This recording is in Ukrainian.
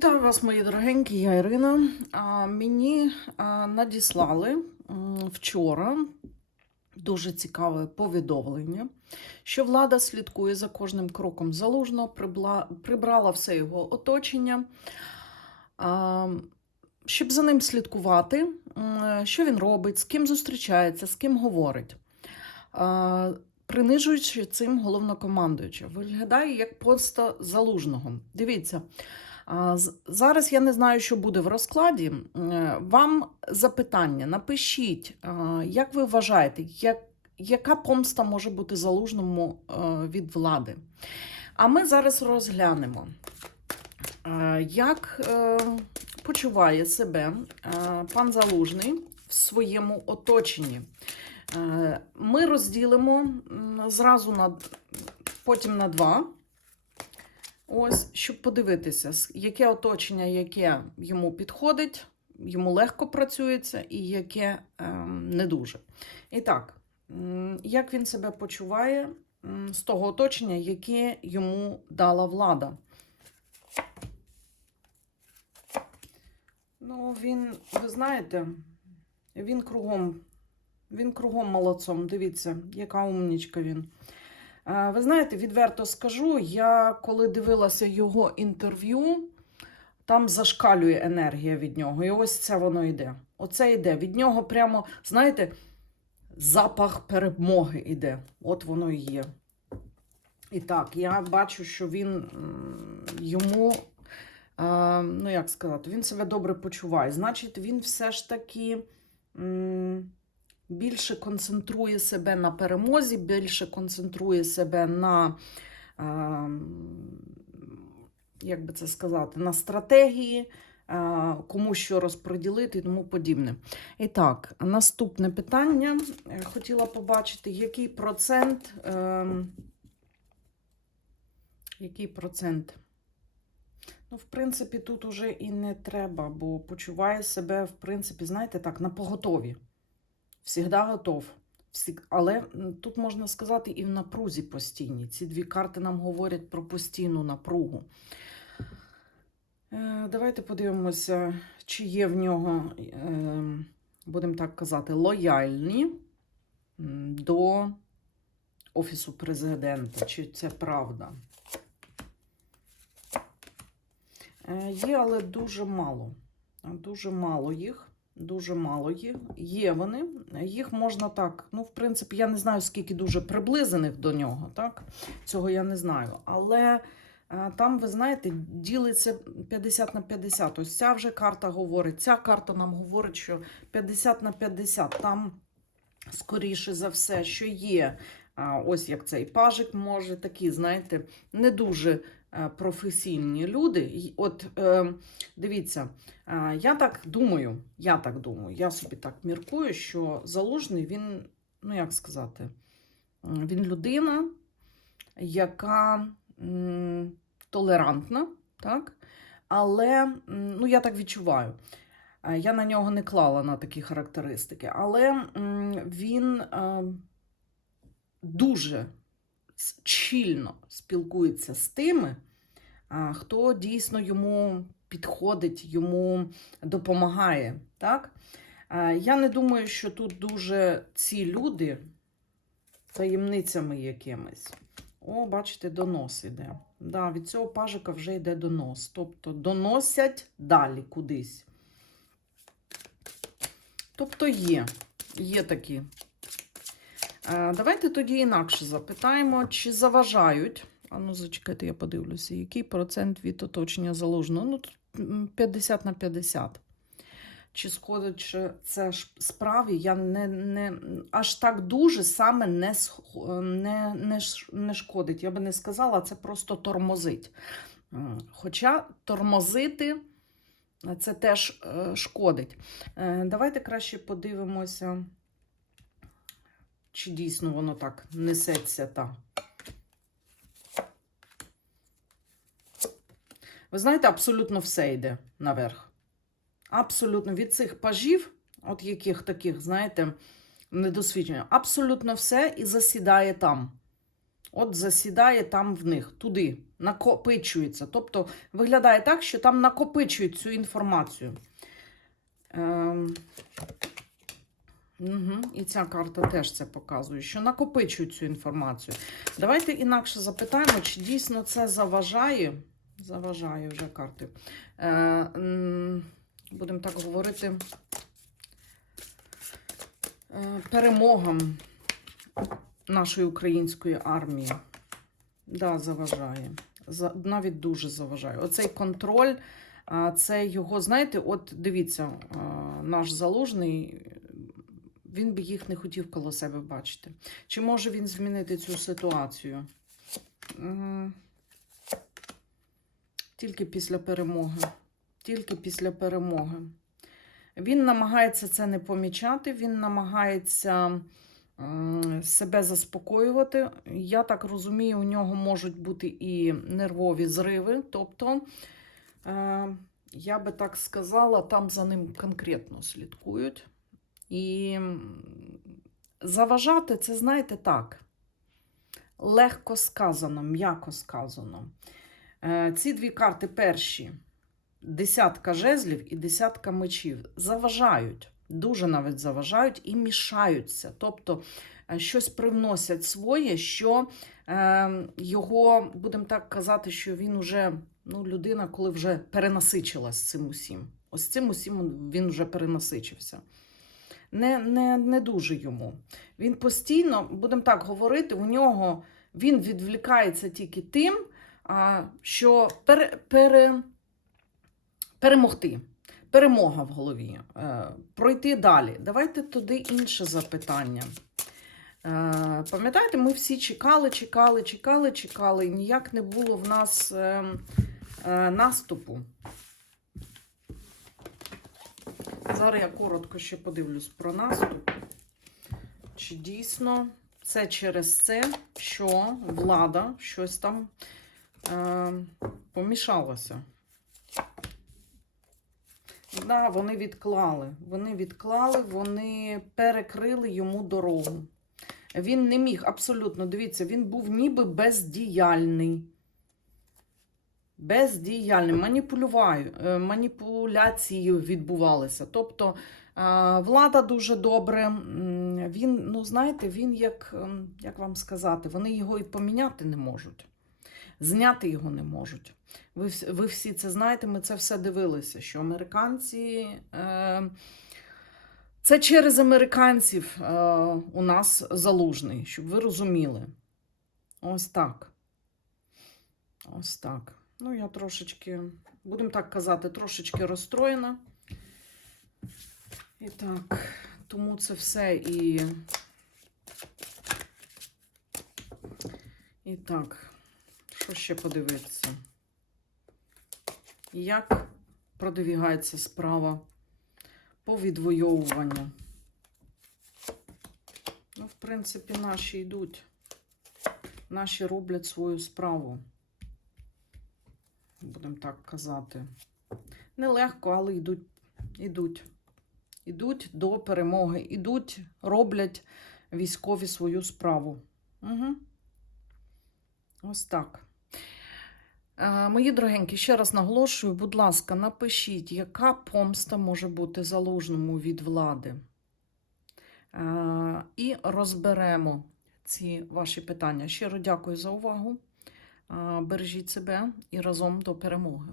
Вітаю вас, мої дорогенькі, я Ірина. А, мені надіслали вчора дуже цікаве повідомлення, що влада слідкує за кожним кроком прибла, прибрала все його оточення, а, щоб за ним слідкувати, що він робить, з ким зустрічається, з ким говорить. А, принижуючи цим головнокомандуюча. Виглядає як просто залужного. Дивіться. Зараз я не знаю, що буде в розкладі. Е, Вам запитання. Напишіть, як ви вважаєте, як, яка помста може бути залужному е, від влади? А ми зараз розглянемо, е, як почуває себе пан Залужний в своєму оточенні. Ми розділимо зразу на потім на два. Ось, щоб подивитися, яке оточення, яке йому підходить, йому легко працюється і яке ем, не дуже. І так, як він себе почуває з того оточення, яке йому дала влада? Ну, він, ви знаєте, він кругом, він кругом молодцом. Дивіться, яка умнічка він. Ви знаєте, відверто скажу, я коли дивилася його інтерв'ю, там зашкалює енергія від нього. І ось це воно йде. Оце йде. Від нього прямо, знаєте, запах перемоги йде. От воно і є. І так, я бачу, що він йому, ну як сказати, він себе добре почуває. Значить, він все ж таки. Більше концентрує себе на перемозі, більше концентрує себе на, е, як би це сказати, на стратегії, е, кому що розподілити і тому подібне. І так, наступне питання. Хотіла побачити, який процент. Е, який процент? Ну, в принципі, тут уже і не треба, бо почуває себе, в принципі, знаєте, так, на поготові. Всігда готов. Але тут можна сказати і в напрузі постійній. Ці дві карти нам говорять про постійну напругу. Е, давайте подивимося, чи є в нього, е, будемо так казати, лояльні до Офісу президента. Чи це правда? Е, Є, але дуже мало. Дуже мало їх. Дуже мало їх. Є вони. Їх можна так. Ну, в принципі, я не знаю, скільки дуже приблизених до нього, так? Цього я не знаю. Але е, там, ви знаєте, ділиться 50 на 50. Ось ця вже карта говорить. Ця карта нам говорить, що 50 на 50. Там, скоріше за все, що є. Ось як цей пажик може, такі, знаєте, не дуже професійні люди. От е, дивіться, е, я так думаю, я так думаю, я собі так міркую, що залужний він, ну як сказати, він людина, яка толерантна, так? Але ну, я так відчуваю. Е, Я на нього не клала на такі характеристики, але він е, дуже чільно спілкується з тими, хто дійсно йому підходить, йому допомагає. Так? Я не думаю, що тут дуже ці люди таємницями якимись. О, бачите, донос іде. Да, від цього пажика вже йде донос. Тобто доносять далі кудись. Тобто є, є такі. Е, Давайте тоді інакше запитаємо, чи заважають. А ну, зачекайте, я подивлюся, який процент від оточення залужного? Ну, 50 на 50. Чи сходить це ж справі, я не, не аж так дуже саме не, не, не, не шкодить. Я би не сказала, це просто тормозить. Хоча тормозити е, це теж е, шкодить. Е, Давайте краще подивимося, чи дійсно воно так несеться та. Ви знаєте, абсолютно все йде наверх. Абсолютно від цих пажів, от яких таких, знаєте, недосвідчення, абсолютно все і засідає там. От засідає там в них, туди, накопичується. Тобто виглядає так, що там накопичують цю інформацію. Ем... Угу. І ця карта теж це показує, що накопичують цю інформацію. Давайте інакше запитаємо, чи дійсно це заважає. Заважає вже карти. Е, будемо так говорити. Е, перемогам нашої української армії. Да, заважає. За, навіть дуже заважає. Оцей контроль, це його, знаєте, от дивіться, наш залужний, він би їх не хотів коло себе бачити. Чи може він змінити цю ситуацію? Тільки після перемоги. Тільки після перемоги. Він намагається це не помічати, він намагається себе заспокоювати. Я так розумію, у нього можуть бути і нервові зриви. Тобто, е, я би так сказала, там за ним конкретно слідкують. І заважати це, знаєте, так. Легко сказано, м'яко сказано. Е, Ці дві карти перші десятка жезлів і десятка мечів заважають, дуже навіть заважають і мішаються. Тобто е, щось привносять своє, що е, його, будемо так казати, що він уже ну, людина, коли вже перенасичилась цим усім. Ось цим усім він вже перенасичився. Не, не, не дуже йому. Він постійно, будемо так говорити, у нього він відвлікається тільки тим, що пере, пере, перемогти. Перемога в голові. Е, пройти далі. Давайте туди інше запитання. Е, пам'ятаєте, ми всі чекали, чекали, чекали, чекали, і ніяк не було в нас е, е, наступу. Зараз я коротко ще подивлюсь про наступ. Чи дійсно це через це, що влада щось там е, помішалася? Да, вони відклали. Вони відклали, вони перекрили йому дорогу. Він не міг абсолютно, дивіться, він був ніби бездіяльний. Бездіяльний, маніпулюваю, е, маніпуляції відбувалися. Тобто е, влада дуже добре. Він, ну знаєте, він як, ем, як вам сказати, вони його і поміняти не можуть, зняти його не можуть. Ви, ви всі це знаєте, ми це все дивилися, що американці. Е, це через американців е, у нас залужний, щоб ви розуміли. Ось так. Ось так. Ну, я трошечки, будемо так казати, трошечки розстроєна. І так, тому це все і. І так, що ще подивитися? Як продвігається справа по відвоюванню? Ну, в принципі, наші йдуть. Наші роблять свою справу. Будемо так казати. Нелегко, але йдуть. Ідуть. Ідуть до перемоги. Ідуть, роблять військові свою справу. Угу. Ось так. Е, Мої дорогенькі, ще раз наголошую, будь ласка, напишіть, яка помста може бути залужному від влади. Е, І розберемо ці ваші питання. Щиро дякую за увагу. Бережіть себе і разом до перемоги.